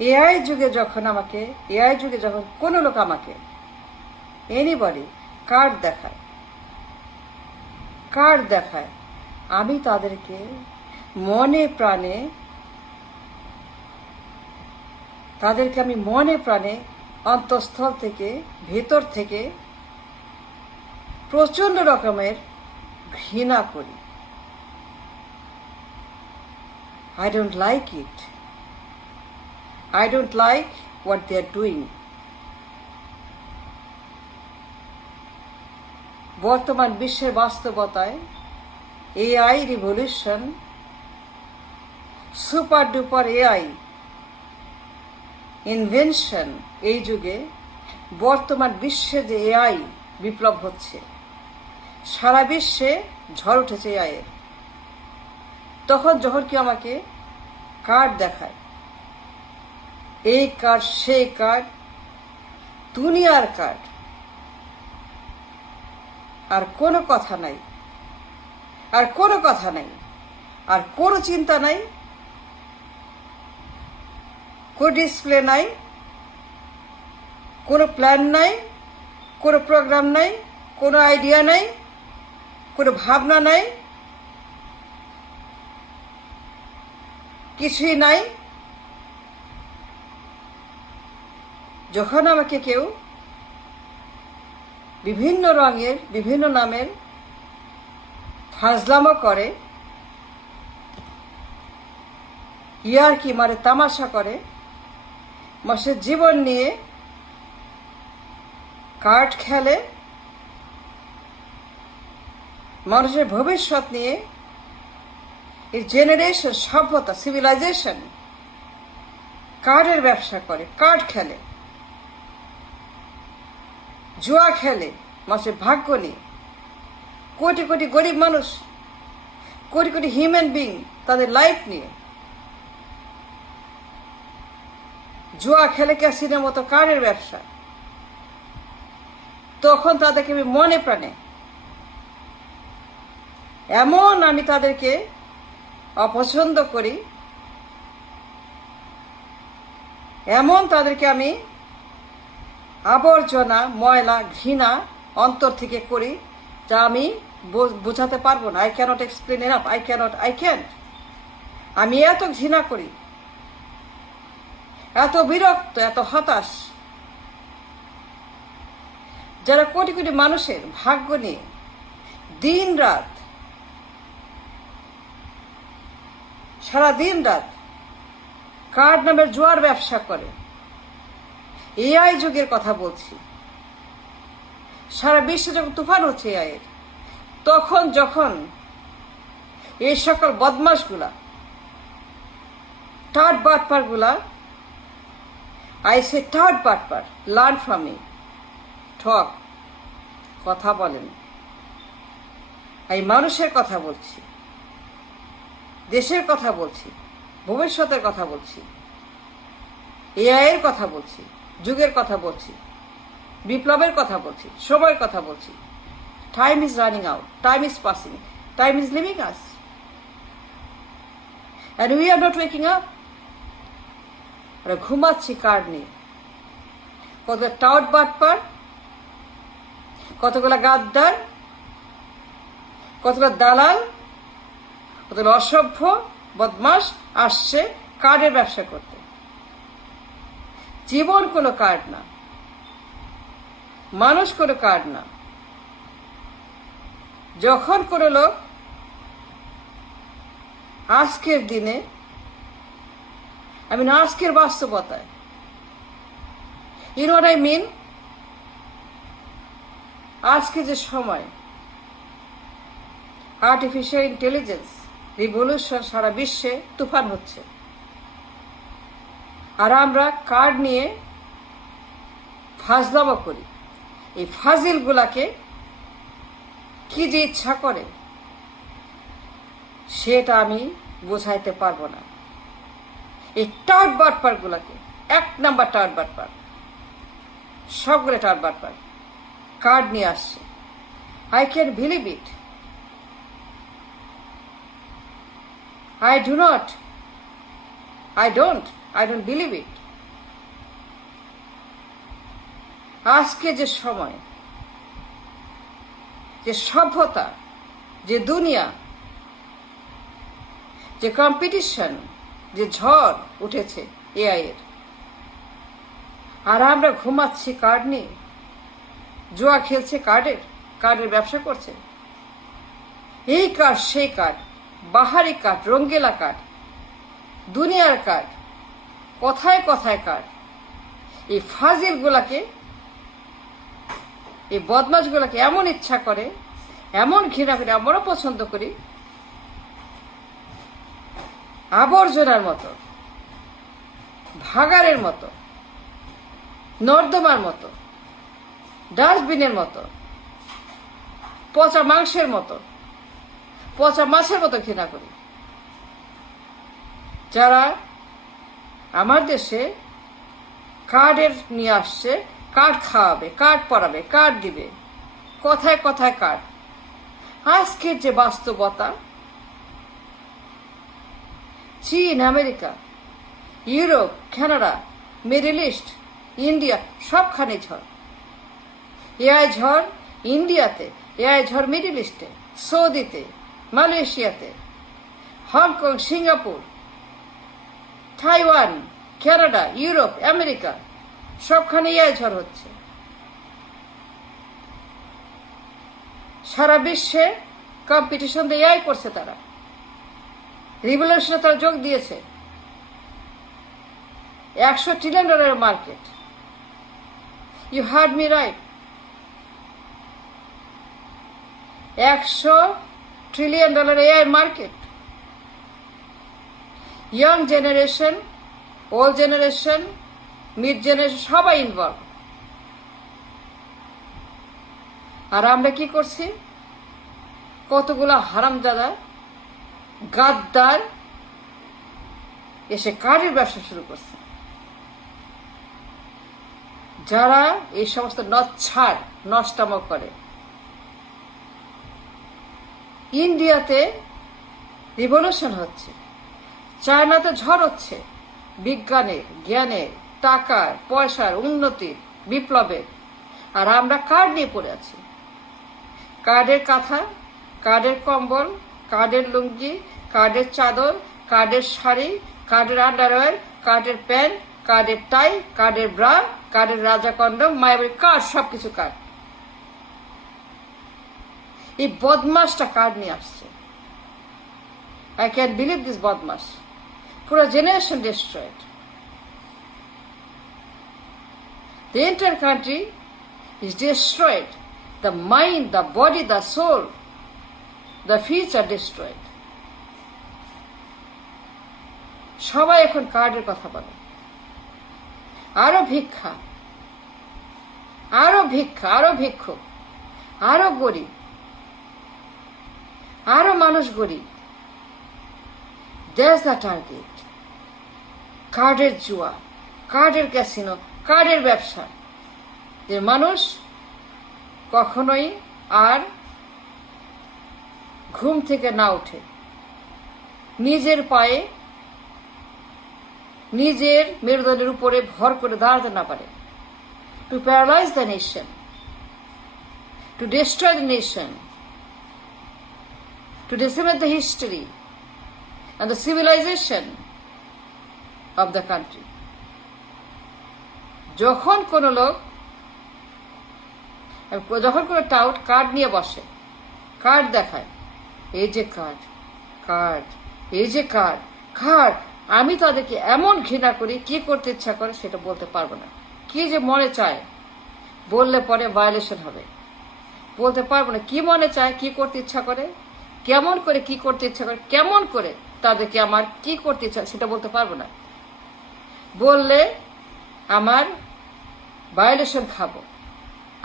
AI যুগে যখন কোনো লোক আমাকে এনিবডি কার্ড দেখায়, আমি তাদেরকে মনে প্রাণে অন্তঃস্থল থেকে, ভেতর থেকে প্রচন্ড রকমের ঘৃণা করি। I don't like it. I don't like what they are doing. বর্তমান বিশ্বের বাস্তবতায় AI revolution, super duper AI invention, এই যুগে বর্তমান বিশ্বে যে এআই বিপ্লব হচ্ছে, সারা বিশ্বে ঝড় উঠেছে এআইয়ের। তখন যখন কি আমাকে কার্ড দেখায়, এই কার্ড সেই কার্ড, দুনিয়ার কার্ড, আর কোনো কথা নাই, আর কোনো চিন্তা নাই, কোনো ডিসপ্লে নাই, কোনো প্ল্যান নাই, কোনো প্রোগ্রাম নাই, কোনো আইডিয়া নাই, কোনো ভাবনা নাই, কিছুই নাই। যখন আমাকে কেউ বিভিন্ন রঙের, বিভিন্ন নামের ফাজলামো করে, ইয়ার্কি মারে, তামাশা করে, মানুষের জীবন নিয়ে কার্ড খেলে, মানুষের ভবিষ্যৎ নিয়ে, এই জেনারেশন, সভ্যতা, সিভিলাইজেশন কার্ডের ব্যবসা করে, কার্ড খেলে, জুয়া খেলে মানুষের ভাগ্য নিয়ে। কোটি কোটি গরিব মানুষ, কোটি কোটি হিউম্যান বিং তাদের লাইফ নিয়ে জুয়া খেলে, ক্যাসিনোর মতো কার্ডের ব্যবসা। তখন তাদেরকে আমি মনে প্রাণে এমন আমি তাদেরকে অপছন্দ করি, এমন তাদেরকে আমি আবর্জনা, ময়লা, ঘৃণা অন্তর থেকে করি, যা আমি বোঝাতে পারবো না। I can't explain enough, I can't. আমি এত ঘৃণা করি, এত বিরক্ত, এত হতাশ, যারা কোটি কোটি মানুষের ভাগ্য নিয়ে দিন রাত, সারা দিন রাত কার্ড নামের জুয়ার ব্যবসা করে। এআই যুগের কথা বলছি, সারা বিশ্বে যখন তুফান হচ্ছে এআইয়ের, তখন যখন এই সকল বদমাশগুলা, টাট বাটপার গুলা, আই সে টাট বাটপার, লার্ন ফ্রম মি, ঠক কথা বলেন। এই মানুষের কথা বলছি, দেশের কথা বলছি, ভবিষ্যতের কথা বলছি, এআইয়ের কথা বলছি, যুগের কথা বলছি, বিপ্লবের কথা বলছি, সময়ের কথা বলছি। Time is running out, time is passing, time is living us, and we are not waking up. আমরা ঘুমাচ্ছি কার্ড নিয়ে। কত টাউট বাটপার, কতগুলা গাদ্দার, কতগুলা দালাল, কতগুলো অসভ্য বদমাস আসছে কার্ডের ব্যবসা করতে। জীবন কোনো কার্ড না, মানুষ কোনো কার্ড না। যখন কোনো লোক আজকের দিনে, আজকের বাস্তবতায়, you know what I mean, আজকে যে সময় আর্টিফিশিয়াল ইন্টেলিজেন্স রিভলিউশন সারা বিশ্বে তুফান হচ্ছে, আর আমরা কার্ড নিয়ে ফাজলামো করি। এই ফাজিলগুলাকে কি যে ইচ্ছা করে সেটা আমি বোঝাইতে পারবো না। এই টাট বাটপার গুলাকে, এক নাম্বার টাট বাটপার, সবগুলো টাট বাটপার কার্ড নিয়ে আসছে। I can believe it. I don't believe it. আজকে যে সময়, যে সভ্যতা, যে দুনিয়া, যে কম্পিটিশন, যে ঝড় উঠেছে এআই এর, আর আমরা ঘুমাচ্ছি কার্ড নিয়ে, জুয়া খেলছে কার্ডের ব্যবসা করছে। এই কার্ড সেই কার্ড, বাহারি কার্ড, রঙ্গিলা কার্ড, দুনিয়ার কার্ড, কথায় কথায় কার্ড। এই ফাজিল গুলাকে, এই বদমাশ গুলাকে এমন ইচ্ছা করে, এমন ঘৃণা করে, আমরা পছন্দ করি, আবর্জনার মতো, ভাগাড়ের মতো, নর্দমার মতো, ডাস্টবিনের মতো, পচা মাংসের মতো, পচা মাছের মতো ঘৃণা করি। যারা আমার দেশে কার্ডের নিয়ে আসছে, কার্ড খাওয়াবে, কার্ড পরাবে, কার্ড দিবে, কথায় কথায় কার্ড। আজকের যে বাস্তবতা, চীন, America, Europe, Canada, middle east, India, সবখানে ঝড়। এআই ঝড় ইন্ডিয়াতে, এআই ঝড় মিডল ইস্টে, সৌদিতে, মালয়েশিয়াতে, Hong Kong, Singapore, Taiwan, Canada, Europe, America, সবখানে এআই ঝড় হচ্ছে। সারা বিশ্বে কম্পিটিশন দিয়ে এআই করছে তারা, রিভলিউশনে তারা যোগ দিয়েছে। $100 trillion market. You heard me right, $100 trillion AI market. Young generation, old generation, mid generation, সবাই ইনভলভ। আর আমরা কি করছি? কতগুলো হারামজাদা, গাদ্দার এসে কার্ডের ব্যবসা শুরু করছে। যারা এই সমস্ত নচ্ছাড় নষ্টামো করে। ইন্ডিয়াতে রিভলিউশন হচ্ছে, চায়নাতে ঝড় হচ্ছে, বিজ্ঞানের, জ্ঞানের, টাকার, পয়সার, উন্নতির, বিপ্লবের। আর আমরা কার্ড নিয়ে পড়ে আছি। কার্ডের কাঁথা, কার্ডের কম্বল, কার্ডের লুঙ্গি, কার্ডের চাদর, কার্ডের শাড়ি, কার্ডের আন্ডারওয়্যার, কার্ডের প্যান্ট, কার্ডের টাই, কার্ডের ব্রা, কার্ডের রাজা কন্ডম, মায়াবীর কার্ড, সবকিছু কার্ড। এই বদমাসটা কার্ড নিয়ে আসছে। I can't believe this বদমাস। পুরো generation destroyed. The entire country is destroyed. The mind, the body, the soul, the future destroyed. সবাই এখন কার্ডের কথা বলে। আরো ভিক্ষা, আরো ভিক্ষা, আরো ভিক্ষুক, আরো গরিব, আরো মানুষ গরিব। That's the target. কার্ডের জুয়া, কার্ডের ক্যাসিনো, কার্ডের ব্যবসা। যে মানুষ কখনোই আর ঘুম থেকে না উঠে, নিজের পায়ে, নিজের মেরুদণ্ডের উপরে ভর করে দাঁড়াতে না পারে। To paralyze the nation, to destroy the nation, to decimate the history and the civilization of the country. যখন কোনো লোক, যখন কোনো টাউট কার্ড নিয়ে বসে, কার্ড দেখায়, এই যে কার্ড, কার্ড, এই যে কার্ড, কার্ড, আমি তাদেরকে এমন ঘৃণা করি, কি করতে ইচ্ছা করে সেটা বলতে পারবো না। কি যে মনে চায় বললে পরে ভায়োলেশন হবে, বলতে পারবো না। কি মনে চায়, কি করতে ইচ্ছা করে, কেমন করে কি করতে ইচ্ছা করে, কেমন করে তাদেরকে আমার কি করতে ইচ্ছা সেটা বলতে পারবো না। বললে আমার ভায়োলেশন খাবো।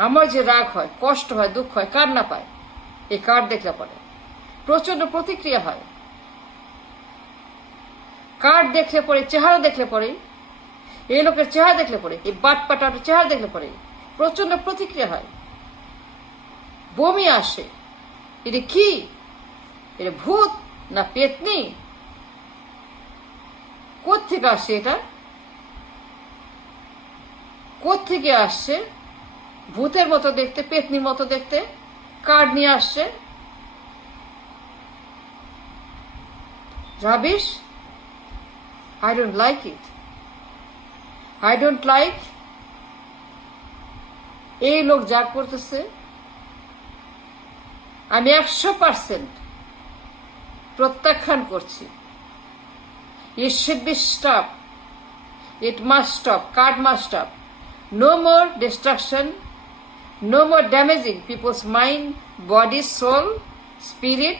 আমার যে রাগ হয়, কষ্ট হয়, দুঃখ হয়, কান্না পায় এই কার্ড দেখলে পরে, প্রচন্ড প্রতিক্রিয়া হয়। কার্ড দেখলে পরে, চেহারা দেখলে পরে, এই লোকের চেহারা দেখলে পরে, এই বাটপাটার চেহারা দেখলে পরে প্রচন্ড প্রতিক্রিয়া হয়, বমি আসে। এটা কি? এটা ভূত না পেতনি? কোত্থেকে আসছে এটা? কোত্থেকে আসছে? ভূতের মতো দেখতে, পেতনির মতো দেখতে কার্ড নিয়ে আসছে। Rubbish. I don't like it. I don't like এই লোক যা করতেছে। আমি 100% প্রত্যাখ্যান করছি। It should be stopped. It must stop. Card must stop. No more destruction. No more damaging people's mind, body, soul, spirit.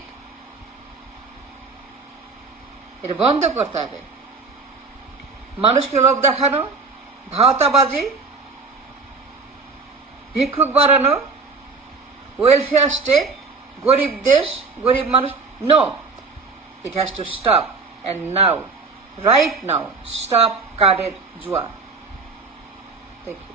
এটা বন্ধ করতে হবে। মানুষকে লোভ দেখানো, ভাওতাবাজি, ভিক্ষুক বাড়ানো, ওয়েলফেয়ার স্টেট, গরিব দেশ, গরিব মানুষ, no, it has to stop and now, right now, stop কার্ডের জুয়া। Thank you.